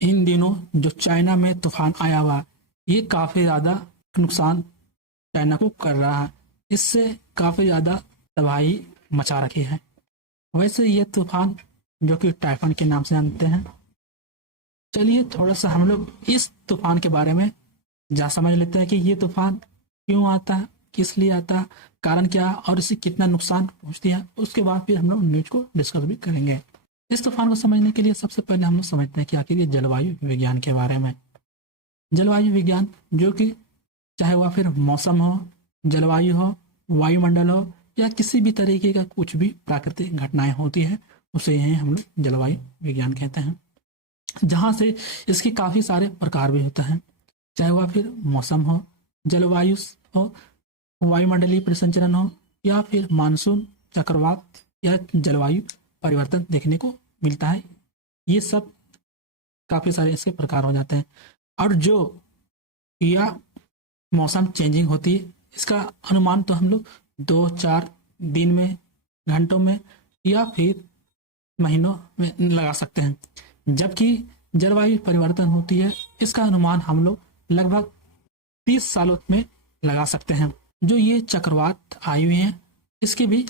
इन दिनों जो चाइना में तूफान आया हुआ, ये काफ़ी ज़्यादा नुकसान चाइना को कर रहा है। इससे काफ़ी ज़्यादा तबाही मचा रखी है। वैसे ये तूफान जो कि टाइफन के नाम से जानते हैं, चलिए थोड़ा सा हम लोग इस तूफान के बारे में जा समझ लेते हैं कि ये तूफान क्यों आता है, किस लिए आता है, कारण क्या है और इससे कितना नुकसान पहुंचती है। उसके बाद फिर हम लोग न्यूज को डिस्कस भी करेंगे। इस तूफान को समझने के लिए सबसे पहले हम लोग समझते हैं कि आखिर ये जलवायु विज्ञान के बारे में। जलवायु विज्ञान जो कि चाहे वह फिर मौसम हो, जलवायु हो, वायुमंडल हो या किसी भी तरीके का कुछ भी प्राकृतिक घटनाएं होती है, उसे यही हम लोग जलवायु विज्ञान कहते हैं। जहाँ से इसके काफ़ी सारे प्रकार भी होते हैं, चाहे वह फिर मौसम हो, जलवायु हो, वायुमंडलीय परिसंचरण हो या फिर मानसून, चक्रवात या जलवायु परिवर्तन देखने को मिलता है। ये सब काफ़ी सारे इसके प्रकार हो जाते हैं। और जो या मौसम चेंजिंग होती है, इसका अनुमान तो हम लोग 2-4 दिन में, घंटों में या फिर महीनों में लगा सकते हैं। जबकि जलवायु परिवर्तन होती है, इसका अनुमान हम लोग लगभग 30 सालों में लगा सकते हैं। जो ये चक्रवात आई हुई हैं, इसके भी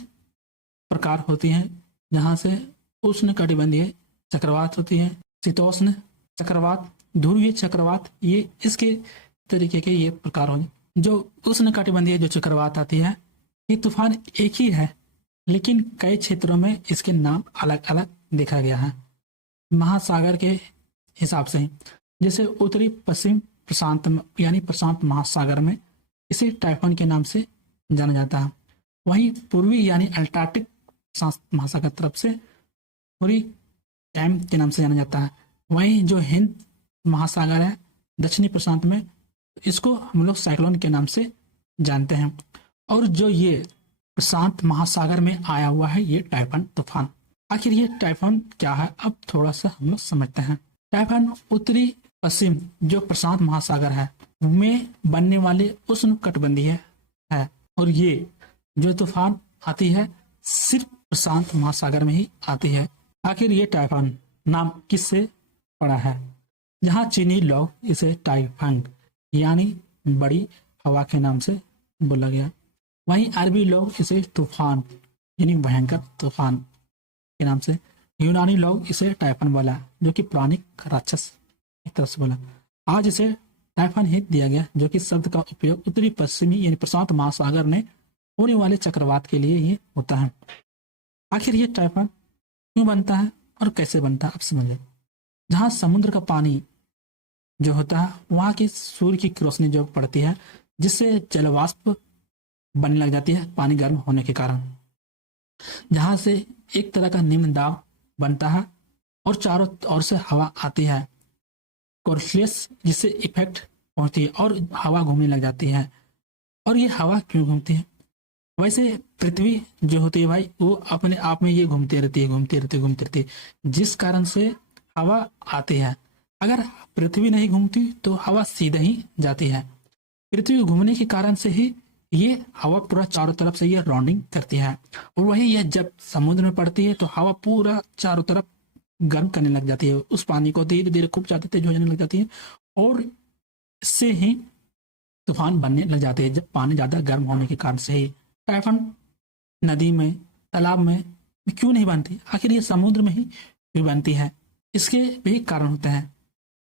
प्रकार होती हैं, जहाँ से उष्ण कटिबंधीय चक्रवात होती है, शीतोष्ण चक्रवात, ध्रुवीय चक्रवात, ये इसके तरीके के ये प्रकार हो। जो उष्ण कटिबंधीय जो चक्रवात आती है, ये तूफान एक ही है, लेकिन कई क्षेत्रों में इसके नाम अलग अलग देखा गया है महासागर के हिसाब से। जैसे उत्तरी पश्चिम प्रशांत यानी प्रशांत महासागर में इसे टाइफन के नाम से जाना जाता है। वहीं पूर्वी यानी अंटार्कटिक महासागर तरफ से पूरी टाइम के नाम से जाना जाता है। वहीं जो हिंद महासागर है दक्षिणी प्रशांत में, इसको हम लोग साइक्लोन के नाम से जानते हैं। और जो ये प्रशांत महासागर में आया हुआ है ये टाइफन तूफान। आखिर ये टाइफन क्या है, अब थोड़ा सा हम लोग समझते हैं। टाइफन उत्तरी पश्चिम जो प्रशांत महासागर है में बनने वाले उष्ण कटिबंधीय है, और ये जो तूफान आती है सिर्फ प्रशांत महासागर में ही आती है। आखिर ये टाइफन नाम किससे पड़ा है? जहाँ चीनी लोग इसे टाइफन यानी बड़ी हवा के नाम से बोला गया, वहीं अरबी लोग इसे तूफान यानी भयंकर तूफान के नाम से, यूनानी लोग इसे टाइफन बोला, जो कि पौराणिक राक्षस एक तरह से बोला। आज इसे टाइफन ही दिया गया, जो कि शब्द का उपयोग उत्तरी पश्चिमी यानी प्रशांत महासागर में होने वाले चक्रवात के लिए ये होता है। आखिर ये टाइफन क्यों बनता है और कैसे बनता है, अब समझे। जहाँ समुद्र का पानी जो होता है, वहाँ की सूर्य की रोशनी जो पड़ती है, जिससे जलवाष्प बनने लग जाती है पानी गर्म होने के कारण, जहाँ से एक तरह का निम्न दाब बनता है और चारों ओर से हवा आती है कोर्सलेस, जिससे इफेक्ट पहुंचती है और हवा घूमने लग जाती है। और ये हवा क्यों घूमती है? वैसे पृथ्वी जो होती है भाई, वो अपने आप में ये घूमती रहती है, जिस कारण से हवा आती है। अगर पृथ्वी नहीं घूमती तो हवा सीधे ही जाती है। पृथ्वी घूमने के कारण से ही ये हवा पूरा चारों तरफ से ये राउंडिंग करती है, और वही यह जब समुद्र में पड़ती है तो हवा पूरा चारों तरफ गर्म करने लग जाती है, उस पानी को धीरे धीरे खूब ज्यादा तेज होने लग जाती है, और इससे ही तूफान बनने लग जाते हैं। जब पानी ज्यादा गर्म होने के कारण से ही टाइफन नदी में, तालाब में क्यों नहीं बनती? आखिर ये समुद्र में ही क्यों बनती है? इसके भी कारण होते हैं।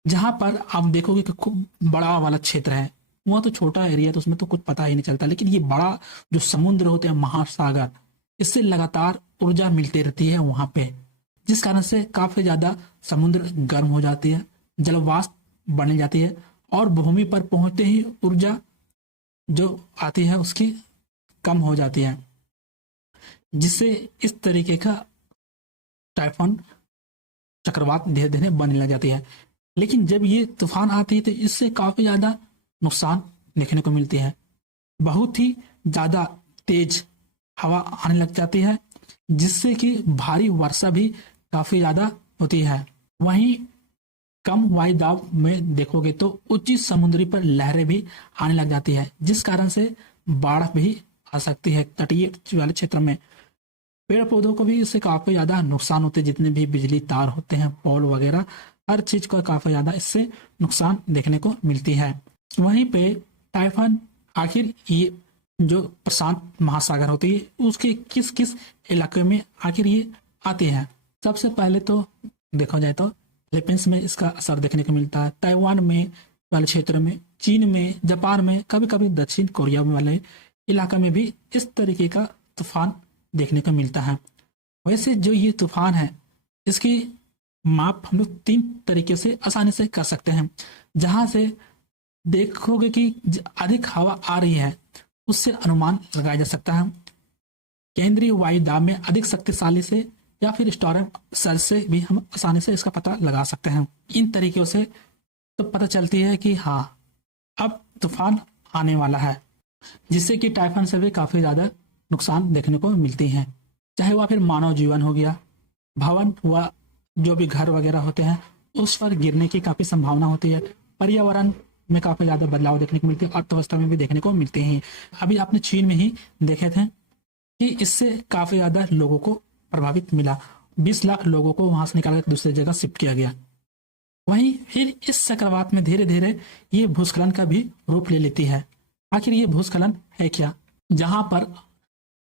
जहां पर आप देखोगे कि खूब बड़ा वाला क्षेत्र है, वहाँ तो छोटा एरिया, तो उसमें तो कुछ पता ही नहीं चलता, लेकिन ये बड़ा जो समुद्र होते हैं, महासागर, इससे लगातार ऊर्जा मिलती रहती है वहां पे, जिस कारण से काफी ज्यादा समुद्र गर्म हो जाती है, जलवाष्प बढ़ने जाती है, और भूमि पर पहुंचते ही ऊर्जा जो आती है उसकी कम हो जाती है, जिससे इस तरीके का टाइफन चक्रवात धीरे धीरे बनने लग जाती है। लेकिन जब ये तूफान आती है तो इससे काफी ज्यादा नुकसान देखने को मिलती है। बहुत ही ज्यादा तेज हवा आने लग जाती है, जिससे कि भारी वर्षा भी काफी ज्यादा होती है। वहीं कम वायु दाब में देखोगे तो ऊंची समुद्री पर लहरें भी आने लग जाती है, जिस कारण से बाढ़ भी आ सकती है तटीय वाले क्षेत्र में। पेड़ पौधों को भी इससे काफी ज्यादा नुकसान होते हैं, जितने भी बिजली तार होते हैं, पोल वगैरह, हर चीज को काफी ज्यादा इससे नुकसान देखने को मिलती है। वहीं पे टाइफन आखिर ये जो प्रशांत महासागर होती है उसके किस किस इलाके में आखिर ये आते हैं। सबसे पहले तो देखा जाए तो फिलीपींस में इसका असर देखने को मिलता है, ताइवान में वाले क्षेत्र में, चीन में, जापान में, कभी कभी दक्षिण कोरिया वाले इलाका में भी इस तरीके का तूफान देखने को मिलता है। वैसे जो ये तूफान है इसकी माप हम लोग 3 तरीके से आसानी से कर सकते हैं। जहां से देखोगे कि अधिक हवा आ रही है उससे अनुमान लगाया जा सकता है। केंद्रीय वायु दाब में अधिक शक्तिशाली से या फिर स्टॉर्म सेल से भी हम आसानी से इसका पता लगा सकते हैं। इन तरीकों से तो पता चलती है कि हाँ अब तूफान आने वाला है, जिससे कि टाइफन से भी काफी ज्यादा नुकसान देखने को मिलती हैं। चाहे वह फिर मानव जीवन हो गया, भवन हुआ, जो भी घर वगैरह होते हैं उस पर गिरने की काफी संभावना होती है। पर्यावरण में काफी ज्यादा बदलाव देखने को मिलती है, अर्थव्यवस्था में भी देखने को मिलते हैं। अभी आपने चीन में ही देखे थे कि इससे काफी ज्यादा लोगों को प्रभावित मिला, 20 लाख लोगों को वहां से निकाल कर दूसरी जगह शिफ्ट किया गया। वहीं फिर इस चक्रवात में धीरे धीरे ये भूस्खलन का भी रूप ले लेती है। आखिर ये भूस्खलन है क्या? जहां पर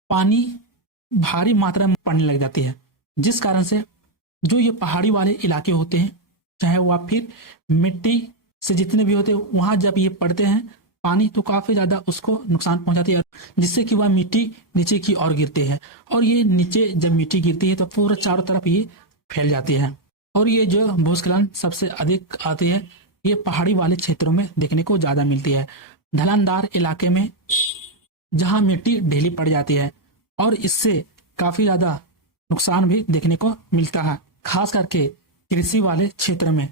पानी भारी मात्रा में पड़ने लग जाती है, जिस कारण से जो ये पहाड़ी वाले इलाके होते हैं, चाहे वह फिर मिट्टी से जितने भी होते हैं, वहां जब ये पड़ते हैं पानी तो काफी ज्यादा उसको नुकसान पहुंचाती है, जिससे कि वह मिट्टी नीचे की ओर गिरती है। और ये नीचे जब मिट्टी गिरती है तो पूरा चारों तरफ ये फैल जाती है। और ये जो भूस्खलन सबसे अधिक आती है ये पहाड़ी वाले क्षेत्रों में देखने को ज्यादा मिलती है, ढलानदार इलाके में जहां मिट्टी ढीली पड़ जाती है, और इससे काफी ज्यादा नुकसान भी देखने को मिलता है, खास करके कृषि वाले क्षेत्र में,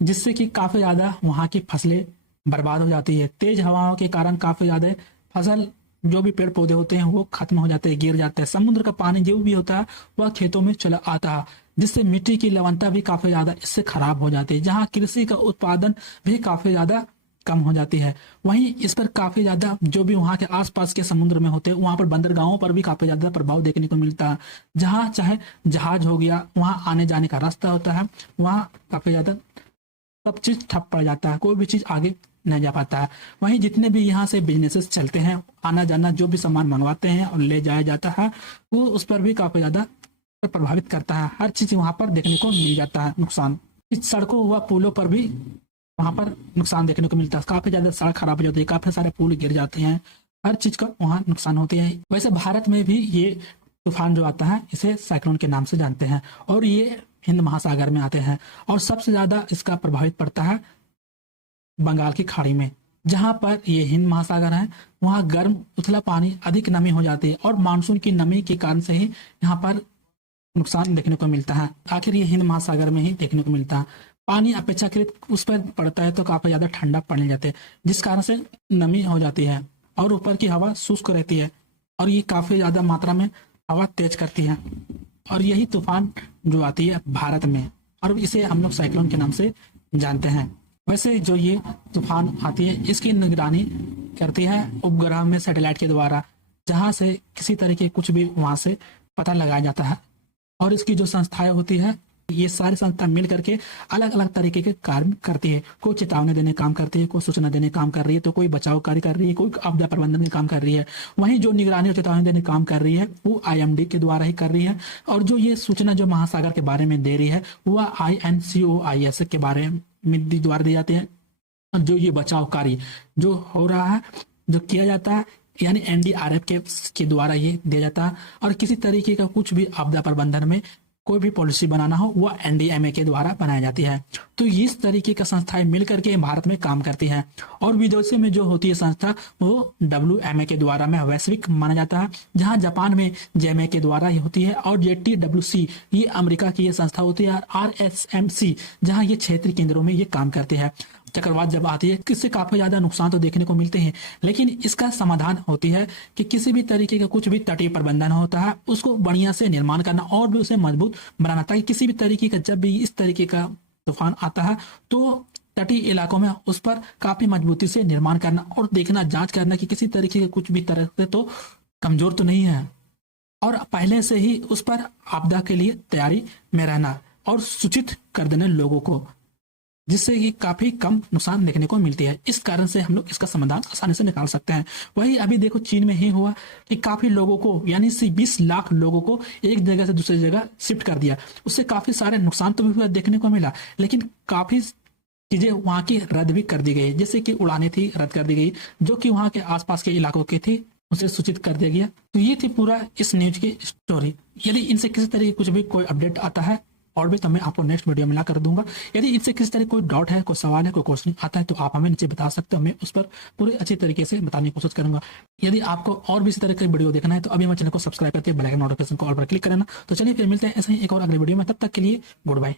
जिससे कि काफी ज्यादा वहां की फसलें बर्बाद हो जाती है। तेज हवाओं के कारण काफी ज्यादा फसल, जो भी पेड़ पौधे होते हैं वो खत्म हो जाते हैं, गिर जाते हैं। समुद्र का पानी जो भी होता है वह खेतों में चला आता है, जिससे मिट्टी की लवणता भी काफी ज्यादा इससे खराब हो जाती है, जहाँ कृषि का उत्पादन भी काफी ज्यादा कम हो जाती है। वहीं इस पर काफी ज्यादा जो भी वहां के आसपास के समुद्र में होते हैं वहां पर बंदरगाहों पर भी काफी ज्यादा प्रभाव देखने को मिलता है। जहाँ चाहे जहाज हो गया, वहां आने जाने का रास्ता होता है, वहां काफी ज्यादा सब चीज ठप पड़ जाता है, कोई भी चीज आगे नहीं जा पाता है। वहीं जितने भी यहाँ से बिजनेसेस चलते हैं, आना जाना जो भी सामान मंगवाते हैं और ले जाया जाता है, वो उस पर भी काफी ज्यादा प्रभावित करता है। हर चीज वहां पर देखने को मिल जाता है नुकसान। इस सड़कों व पुलों पर भी वहां पर नुकसान देखने को मिलता है, काफी ज्यादा सड़क खराब हो जाती है, काफी सारे पुल गिर जाते हैं, हर चीज का वहाँ नुकसान होते हैं। वैसे भारत में भी ये तूफान जो आता है इसे साइक्लोन के नाम से जानते हैं, और ये हिंद महासागर में आते हैं, और सबसे ज्यादा इसका प्रभावित पड़ता है बंगाल की खाड़ी में। जहां पर ये हिंद महासागर है वहां गर्म उथला पानी, अधिक नमी हो जाती है, और मानसून की नमी के कारण से ही यहाँ पर नुकसान देखने को मिलता है। आखिर ये हिंद महासागर में ही देखने को मिलता है। पानी अपेक्षाकृत उस पर पड़ता है तो काफी ज्यादा ठंडा पड़ने जाते हैं, जिस कारण से नमी हो जाती है, और ऊपर की हवा शुष्क रहती है, और ये काफी ज्यादा मात्रा में हवा तेज करती है, और यही तूफान जो आती है भारत में, और इसे हम लोग साइक्लोन के नाम से जानते हैं। वैसे जो ये तूफान आती है इसकी निगरानी करती है उपग्रह में सैटेलाइट के द्वारा, जहां से किसी तरह के कुछ भी वहां से पता लगाया जाता है। और इसकी जो संस्थाएं होती है ये सारी संस्था मिल करके अलग अलग तरीके के कार्य करती है। कोई चेतावनी देने काम करती है, कोई सूचना देने काम कर रही है, तो कोई बचाव कार्य कर रही है, कोई आपदा प्रबंधन के काम कर रही है। वहीं जो निगरानी और चेतावनी देने काम कर रही है वो IMD के द्वारा ही कर रही है, और जो ये सूचना जो महासागर के बारे में दे रही है वह INCOIS के बारे में द्वारा दी जाती है। और जो ये बचाव कार्य जो हो रहा है, जो किया जाता है, यानी NDRF के द्वारा ये दिया जाता है। और किसी तरीके का कुछ भी आपदा प्रबंधन में कोई भी पॉलिसी बनाना हो वह NDMA के द्वारा बनाई जाती है। तो इस तरीके का संस्थाएं मिल करके भारत में काम करती हैं। और विदेशों में जो होती है संस्था वो WMA के द्वारा में वैश्विक माना जाता है, जहां जापान में JMA के द्वारा ये होती है, और JTWC ये अमेरिका की ये संस्था होती है, और RSMC जहां ये क्षेत्रीय केंद्रों में ये काम करते हैं। चक्रवात जब आती है इससे काफी ज्यादा नुकसान तो देखने को मिलते हैं, लेकिन इसका समाधान होती है कि किसी भी तरीके का कुछ भी तटीय प्रबंधन होता है उसको बढ़िया से निर्माण करना और भी उसे मजबूत बनाना, ताकि किसी भी तरीके का जब भी इस तरीके का तूफान आता है तो तटीय इलाकों में उस पर काफी मजबूती से निर्माण करना, और देखना, जांच करना कि किसी तरीके का कुछ भी तरह से तो कमजोर तो नहीं है, और पहले से ही उस पर आपदा के लिए तैयारी में रहना, और सूचित कर देने लोगों को, जिससे कि काफी कम नुकसान देखने को मिलती है। इस कारण से हम लोग इसका समाधान आसानी से निकाल सकते हैं। वही अभी देखो चीन में ही हुआ कि काफी लोगों को यानी 20 लाख लोगों को एक जगह से दूसरी जगह शिफ्ट कर दिया। उससे काफी सारे नुकसान तो भी हुआ देखने को मिला, लेकिन काफी चीजें वहां की रद्द भी कर दी गई, जैसे कि उड़ानें थी रद्द कर दी गई जो कि वहां के आसपास के इलाकों की थी, उसे सूचित कर दिया गया। तो ये थी पूरा इस न्यूज की स्टोरी। यदि इनसे किसी तरह की कुछ भी कोई अपडेट आता है और भी तो मैं आपको नेक्स्ट वीडियो में ला कर दूंगा। यदि इनसे किसी तरह कोई डाउट है, कोई सवाल है, कोई क्वेश्चन आता है तो आप हमें नीचे बता सकते हो, मैं उस पर पूरे अच्छी तरीके से बताने की कोशिश करूंगा। यदि आपको और भी इसी तरह के वीडियो देखना है तो अभी हमारे चैनल को सब्सक्राइब करके बेल आइकन नोटिफिकेशन को ऑल पर क्लिक करना। तो चलिए फिर मिलते हैं ऐसे ही एक और अगले वीडियो में, तब तक के लिए गुड बाय।